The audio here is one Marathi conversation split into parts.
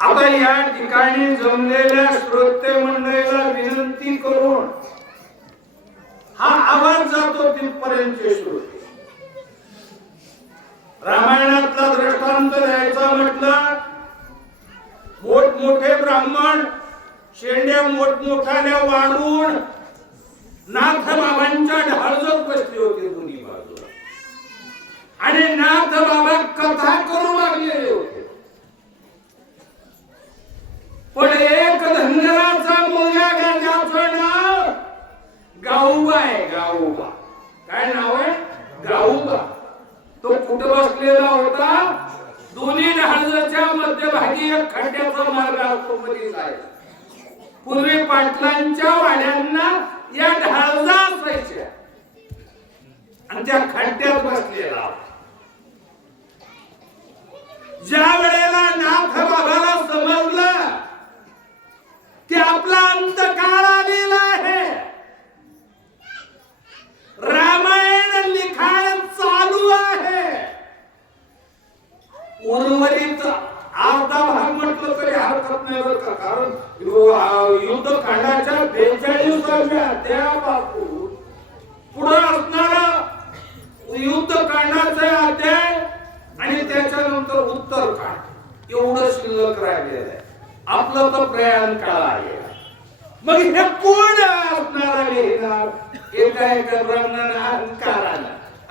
आता या ठिकाणी जमलेल्या श्रोते मंडळीला विनंती करून हा आवाज जातो तिथपर्यंतचे श्रोते. रामायणातला दृष्टांत द्यायचा म्हटलं, मोठमोठे ब्राह्मण शेंड्या मोठमोठ्याने वाढून नाथ बाबांच्या ढाळजत बसले होते दोन्ही बाजूला, आणि नाथ बाबा कथा करू लागलेले होते. पण एक धनगराचा मुलगा ज्याचं नाव गाऊबा आहे. गाऊबा काय नाव आहे? गाऊबा. तो कुठं बसलेला होता? दोन्ही ढाळजाच्या मध्यभागी एक खड्ड्याचा मार्ग असतो मध्ये जायचा. पूर्वी पाटलांच्या वाड्यांना या ढाळजा असायच्या आणि त्या खड्ड्यात बसलेला. ज्या वेळेला नाथ बाबाला समजलं की आपला अंतकाळ आलेला आहे, रामायण लिखाण चालू आहे, उर्वरित अर्धा भाग म्हटलं तरी हरकत नाही बरं का, कारण युद्धकांडाच्या 42व्या अध्यायापासून पुढे असणारा युद्धकांडाचे अध्याय आणि त्याच्यानंतर उत्तरकांड एवढं शिल्लक राहिलेलं आहे. आपलं तर प्रयाण काळ आहे. मग हे कोण असणार लिहिणार? एका एका ब्राह्मणानं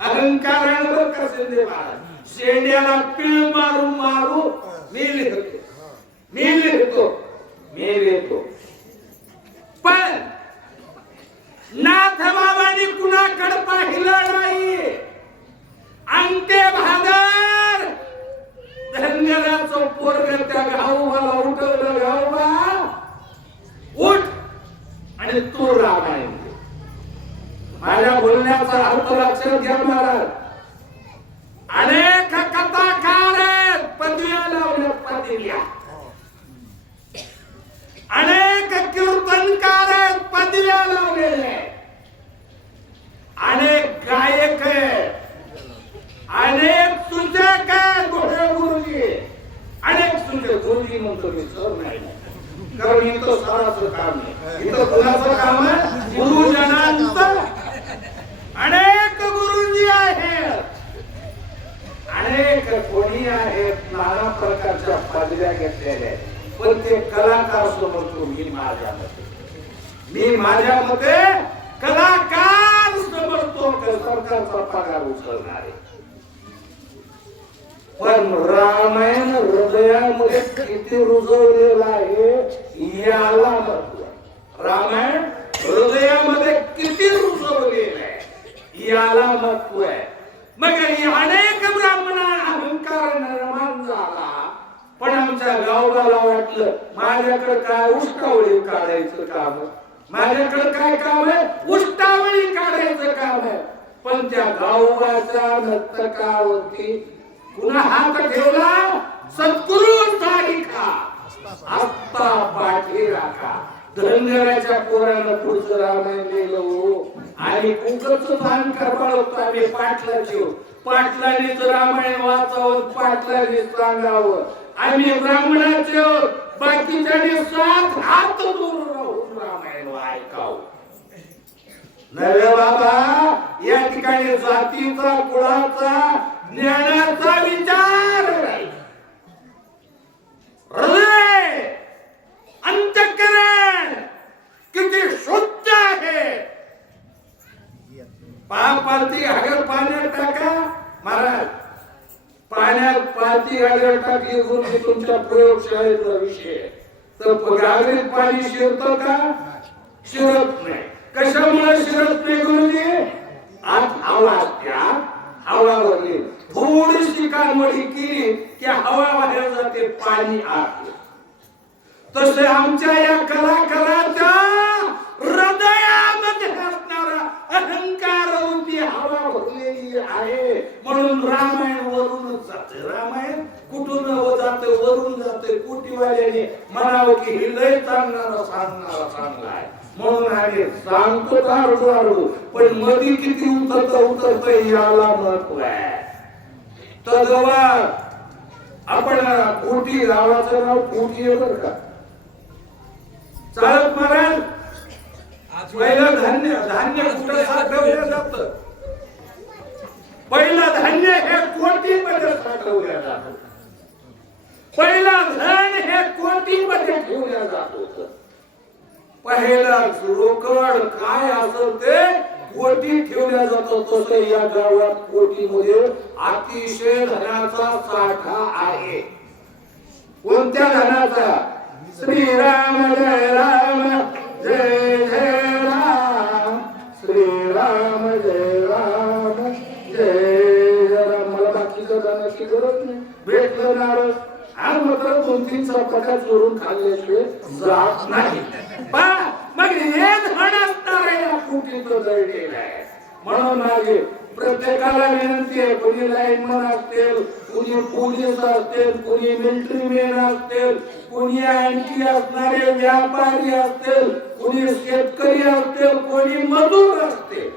अहंकारानं कसे दे महाराज शेंड्याला पीळ मारू मारू मी लिहितो. पण नाथ बाबांनी कुणाकडे पाहिलं नाही. अंते भादर धनगराचं पोरग त्या गावोबाला उठवलं, गावोबा उठ आणि तू रामायण. माझ्या बोलण्याचा अर्थ लक्षात घ्या महाराज. अनेक कथाकार आहेत, पदव्या लावल्या पदव्या. अनेक कीर्तनकार आहेत, पदव्या लावलेले. अनेक गायक आहेत, अनेक सूचक आहेत, गुरुजी. अनेक सूचक गुरुजी म्हणतो मी, सर नाही, कारण इथं सराचं काम आहे. इथं कुणाचं काम आहे? गुरुजनांचं. अनेक गुरुजी आहेत, अनेक कोणी आहेत, नाना प्रकारच्या पदव्या घेतलेल्या आहेत. पण ते कलाकार समजतो मी माझ्या मते कलाकार समजतो, सरकारचा पगार उचलणारे. पण रामायण हृदयामध्ये किती रुजवलेला आहे याला महत्व. रामायण हृदयामध्ये किती रुजवलेलं आहे याला महत्व आहे. मग अनेक ब्राह्मणांना अहंकार निर्माण झाला. पण आमच्या गावबाला वाटलं माझ्याकडे काय उष्टावळी काढायचं काम, माझ्याकडे काय काम आहे? उष्टावळी काढायचं काम आहे. पण त्या गावबाच्या नर्तकावरती पुन्हा हात ठेवला. सद्गुरू तारीखा आत्ता पाठी राखा. धनगराच्या पोरानं पुढचं रामायण लिहिलं आणि कुकरचं दान करपाळ होतं. आम्ही पाटलाची पाटलानेच रामायण वाचावं, पाटलाने सांगावं. आम्ही ब्राह्मणाचे बाकीच्या सात हात दूर राहून रामायण ऐकावं. नव्हे बाबा, या ठिकाणी जातीचा, कुळाचा, ज्ञानाचा विचार नाही. हृदय, अंतःकरण किती शुद्ध आहे. पालती हगर पाण्यात टाका महाराज. पाण्यात पालती हगर टाकली गुरुजी तुमच्या प्रयोगशाळेचा विषय, तर गागरीत पाणी शिरतं का? शिरत नाही. कशामुळे शिरत नाही गुरुजी? आत हवा असत्या, हवावरली थोडीशी कानवडी केली की हवा बाहेर जाते, पाणी आत. तसे आमच्या या कलाकाराच्या हृदयामध्ये असणारा अहंकार रूपी हवा भरलेली आहे. म्हणून रामायण वरूनच जाते. रामायण कुठून जाते? वरून जाते. कोटीवाल्याने म्हणावं की हे लय सांगणारा चांगला आहे म्हणून आम्ही सांगतो हळूहळू. पण मध्ये किती उतरत याला महत्व आहे. तद्वार आपण कोटी गावाचं नाव कोटी आहे बरं का. चालत महाराज पहिलं धान्य धान्य कुठं साठवलं जातं. पहिलं धान्य हे कोटीमध्ये साठवलं जात. पहिलं धन हे कोटीमध्ये ठेवलं जात होतं. पहिला रोकड काय असेल ते कोटी ठेवल्या जातो. तसं या गावात कोटीमध्ये अतिशय धनाचा साठा आहे. कोणत्या धनाचा? श्रीराम जय राम जय जय राम, श्रीराम जय राम जय जय राम. मला बाकीचं गाण्याची गरज नाही. भेटलं नारळ आणि मात्र 2-3 चपात्या चोरून खाल्ल्याशिवाय जात नाही. मग हे धन असणार आहे या कोटीचं दळलेलं आहे. म्हणून माझे प्रत्येकाला विनंती आहे, कोणी लाईनमन असतील, कोणी पोलीस असतील, कोणी मिलिटरी मॅन असतील, कोणी आणखी असणारे व्यापारी असतील, कोणी शेतकरी असतील, कोणी मजूर असतील,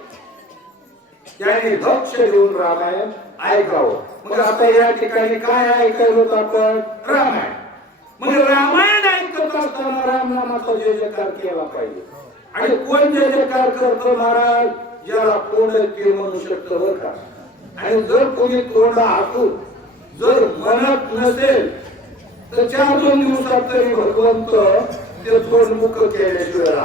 त्याने लक्ष देऊन रामायण ऐकावं. मग आता या ठिकाणी काय ऐकायला आपण? रामायण. मग रामायण ऐकत असताना रामनामाचा जय जयकार केला पाहिजे. आणि कोण जय जयकार करतो महाराज? ज्याला तोंड ते म्हणू शकतो बरं का. आणि जर कोणी तोंड हातून जर म्हणत नसेल तर 4-2 दिवसात तरी भगवंत ते तोंड मुख केल्याशिवाय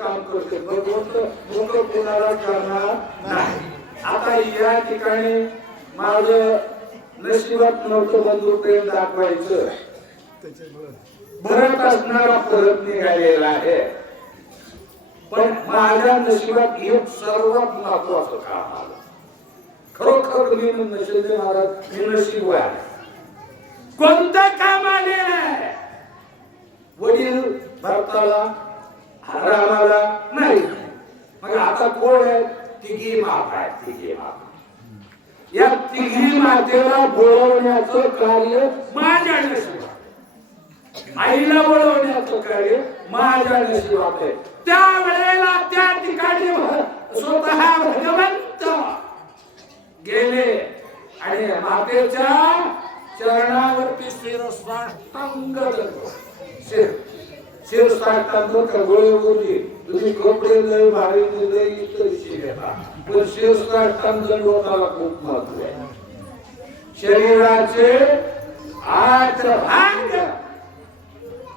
काम करते. भगवंत मुख कोणाला करणार नाही. आता या ठिकाणी माझं नशिबात नव्हतं बंधू प्रेम दाखवायचं. भरत असणारा परत निघालेला आहे. पण माझ्या नशिबात एक सर्वात महत्वाचं काम आलं. खरोखर मी नशीब महाराज मी नशीब आहे. कोणतं काम आलेलं आहे? वडील भरताला रामाला नाही. मग आता कोण आहे? तिघी माता आहेत. तिघी माता. या तिघी मातेला बोलवण्याचं कार्य माझ्या नशिबात. आईला बोलवण्याचं कार्य माझ्या नशिबात आहे. त्या वेळेला त्या ठिकाणी स्वतः भगवंत गेले आणि मातेच्या चरणावरती शिरसाष्टांग शिरसाष्टांग गोळे बोलली. तुम्ही कपडे लय भारी लय इतर शिरेला पण शिरसाष्टांग दंडवताला खूप महत्व आहे. शरीराचे 8 भाग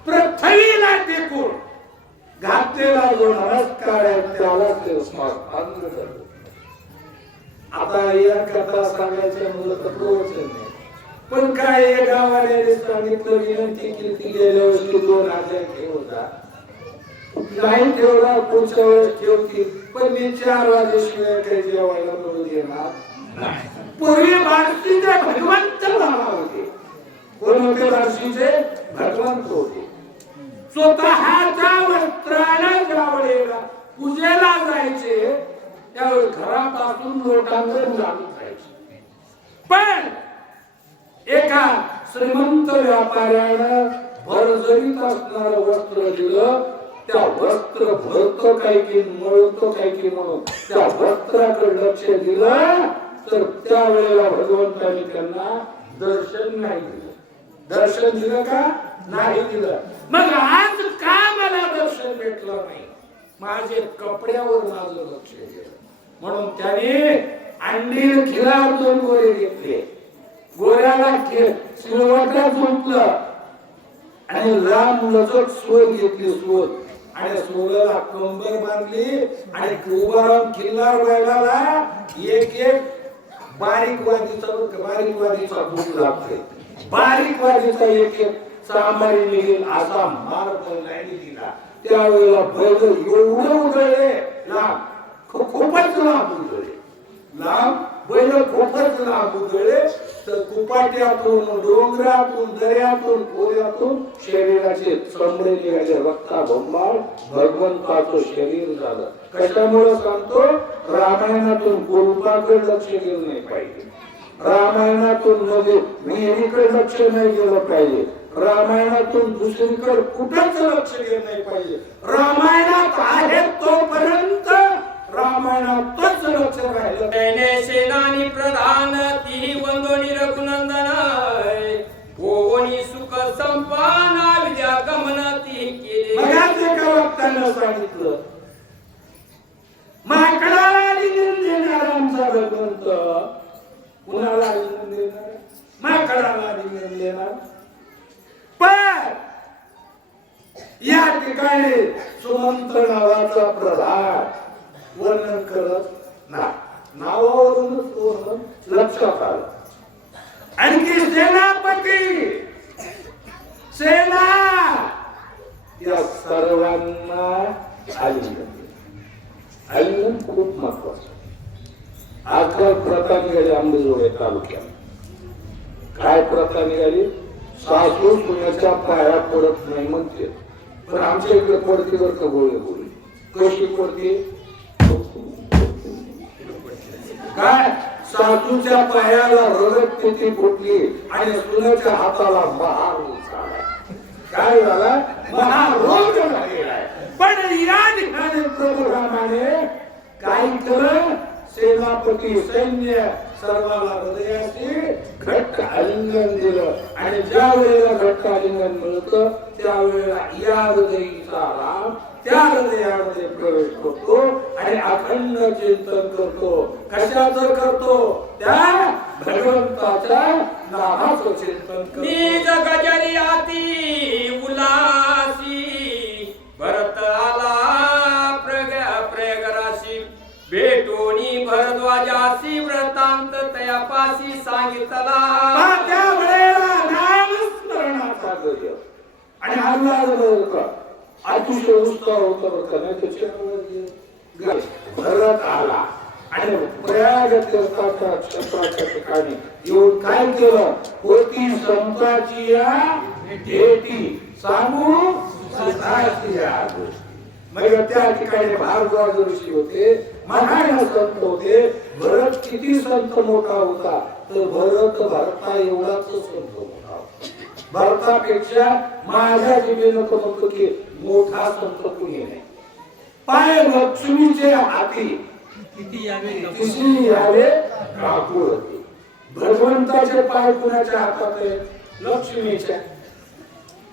पृथ्वीला टेकून घातलेला जो नमस्कार आहे त्याला शिरसाष्टांग दंड. आता या कथा सांगायच्या मुलं तर प्रवचन नाही. पण काय गावाने सांगितलं विनंती केली गेल्या वर्षी 2000 ठेवता नाही ठेवला पुढच्या वेळेस ठेवतील. पण मी 4 वाजेशिवाय काही जेवायला मिळू देणार नाही. पूर्वी बार्शीचे भगवंत बाबा होते. कोण होते बार्शीचे? भगवंत होते. स्वतःच्या वस्त्राने ज्यावेळेला पूजेला जायचे त्यावेळी घरापासून लोटांगण घालून जायचे. पण एका श्रीमंत व्यापाऱ्यानं भरजरीत असणारं वस्त्र दिलं. त्या वस्त्र भरतो काय की मळतो काय की म्हणून त्या वस्त्राकडे लक्ष दिलं तर त्यावेळेला भगवंतांनी त्यांना दर्शन नाही दिलं. दर्शन दिलं का? नाही दिलं. मग आज का मला दर्शन भेटलं नाही? माझे कपड्यावर माझं लक्ष गेलं. म्हणून त्याने अंडील खिलार 2 गोरे घेतले. गोऱ्याला सिलवटा झोपलं आणि लांब लचक सोय घेतली. सोय आणि सोलाला कंबर बांधली आणि उभारून खिल्लार बैलाला एक बारीक वादीचा भूक लागते. बारीक वादीचा एक सामारी निघेल असा मार बैलाने दिला. त्यावेळेला बैल एवढं उधळले लांब, खूपच लांब उधळले. लांब बैल खूपच लांब उधळले तर कुपाट्यातून डोंगरातून दर्यातून खोऱ्यातून शरीराचे चमडे निघाले. रक्ताबंबाळ भगवंताचं शरीर झालं. कशामुळे सांगतो? रामायणातून कुरूपाकडे लक्ष गेलं नाही पाहिजे. रामायणातून मध्ये विहिरीकडे लक्ष नाही गेलं पाहिजे. रामायणातून दुसरीकडे कुठंच लक्ष गेलं नाही पाहिजे. रामायणात आहे तोपर्यंत रामायणातच लक्ष राहिलं. सेनानी प्रधान ती वंदोनी रघुनंदन ओनी सुख संपाना विद्या गमन ती केले. मगाच एका वक्त्यानं सांगितलं माकडाला आलिंगन देणारा आमचा भगवंत कुणाला आलिंगन देणार? माकडाला आलिंगन देणार. पण या ठिकाणी सुमंत नावाचा प्रधान वर्णन करत ना नावावरूनच वर्णन लक्षात आलं. आणखी सेनापती सेना या सर्वांना आलिंगन आलिंगन खूप महत्वाचं. आजकाल प्रथा निघाली अंबेजोगाई तालुक्यात. काय प्रथा निघाली? सासू सुनेच्या पाया पडत नाही म्हणते. पण आमच्या इकडे पडते बरं का गोळे गोळे. कशी पडते? काय सासूच्या पायाला रगत किती फुटली आणि सुनेच्या हाताला महारोग झाला. काय झाला? महारोग झालेला आहे. पण या ठिकाणी प्रभू रामाने काय केलं? सेनापती सैन्य सर्वाला हृदयाशी घट्ट आलिंगन दिलं. आणि ज्या वेळेला घट्ट आलिंगन मिळतं त्यावेळेला या हृदयीचा राम त्या हृदयामध्ये प्रवेश करतो आणि अखंड चिंतन करतो. कशाचं करतो? त्या भगवंताच्या नामाचं चिंतन करतो. गजरी आती उलासी भरत आला प्रगराशी भेटोनी भरद्वाजासी वृत्तांत तयापासी सांगितला. त्या वेळेला नामस्मरणाचा गजर आणि आल्हाद का अतिशय उत्साह होता बरं का. नाही भरत आला आणि प्रयाग तीर्थाच्या क्षेत्राच्या ठिकाणी येऊन काय केलं? होती संताची या भेटी सांगू सुखाची या गोष्टी. मग त्या ठिकाणी भारद्वाज ऋषी होते, महान संत होते. भरत किती संत मोठा होता तर भरत भरता एवढाच संत मोठा. भरतापेक्षा माझ्या जिभेनं म्हणतो की मोठा संत कुणी नाही. पाय लक्ष्मीचे हाती किती यावे काकूळ होते. भगवंताचे पाय कुणाच्या हातात आहे? लक्ष्मीच्या.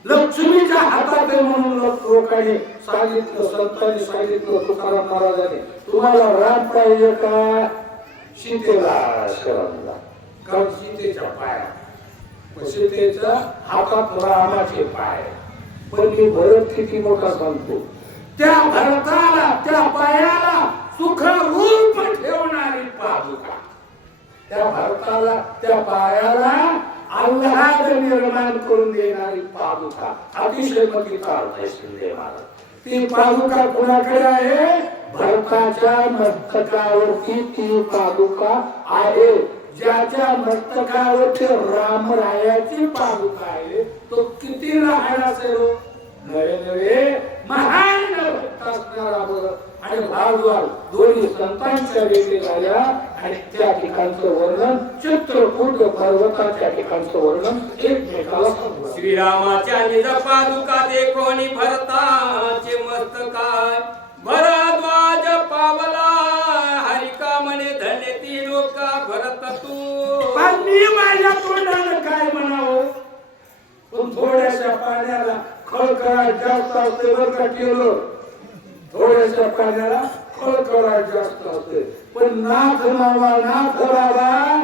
लक्ष्मीच्या हातात आहे म्हणून लोकांनी सांगितलं, संतांनी सांगितलं, तुकाराम महाराजांनी, तुम्हाला राम पाहिजे का? सीतेला शरणला. कारण सीतेच्या पाया सीतेच्या हातात रामाचे पाय. पण मी भरत किती मोठा सांगतो, त्या भरताला त्या पायाला सुख रूप ठेवणारी पादुका. त्या भरताला त्या पायाला आल्हाद निर्माण करून देणारी पादुका. अतिशय मतीचा अर्थ आहे शिंदे महाराज. ती पादुका कुणाकडे आहे? भरताच्या मस्तकावरती ती पादुका आहे. ज्याच्या मस्तकावरती रामरायाची पादुका आहे तो किती लहान असेल? नवे नवे महान भक्त असणारा भरत आणि भारद्वाज दोन्ही संतांच्या भेटी झाल्या. आणि त्या ठिकाणचं वर्णन चित्रकूट पर्वताच्या ठिकाणचं वर्णन एकमेकाला सांगू. श्रीरामाच्या निज पादुका देखोनी भरताचे मस्तकाय भरद्वाज पावला हरिका म्हणे धन्य ती लोका भरत तू. पण मी माझ्या तोंडानं काय म्हणावं? पण थोड्याशा पाण्याला खळखळाट जास्त असते बरं का केलं. थोड्याशा पाण्याला खळखळाट जास्त असते. पण नाथ नावा नाथ रावा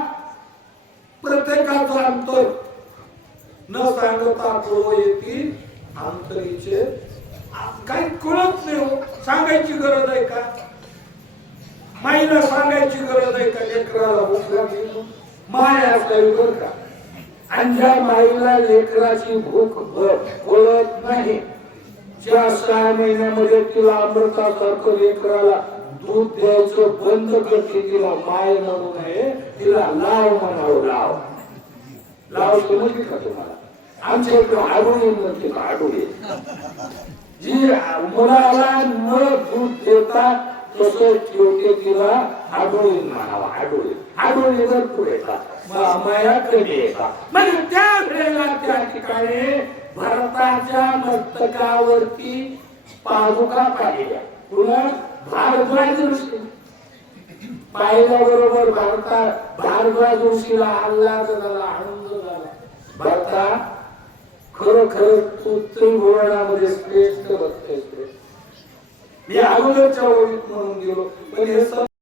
प्रत्येकाचं अंतर न सांगता तो येतील अंतरीचे काही कळत नाही हो. सांगायची गरज आहे का? माईला सांगायची गरज आहे का? लेकराला भूक लागली माय असावी बरं का. आणि ज्या माईला लेकराची भूक कळत नाही, ज्या 6 महिन्यामध्ये तिला अमृतासारखं लेकराला दूध द्यायचं बंद करते, तिला माय म्हणू नये, तिला लाव म्हणावं. लाव लाव समजली का तुम्हाला? आमच्या इकडे आडोळी म्हणते. आडोळी जी मुलाला न दूध देता तसं ठेवते तिला आडोळी म्हणावा. आडोळी आडोळी भरपूर येतात. माया कमी आहे का? म्हणजे त्या वेळेला त्या ठिकाणी भरताच्या मस्तकावरती पादुका पाहिल्या. पुन्हा भारद्वाज ऋषी पाहिल्याबरोबर भारद्वाज ऋषीला आल्हाद झाला, आनंद झाला. भरता खरोखर तू त्रिभुवनामध्ये श्रेष्ठ भक्त आहेस. मी अगोदरच्या ओळीत म्हणून गेलो पण हे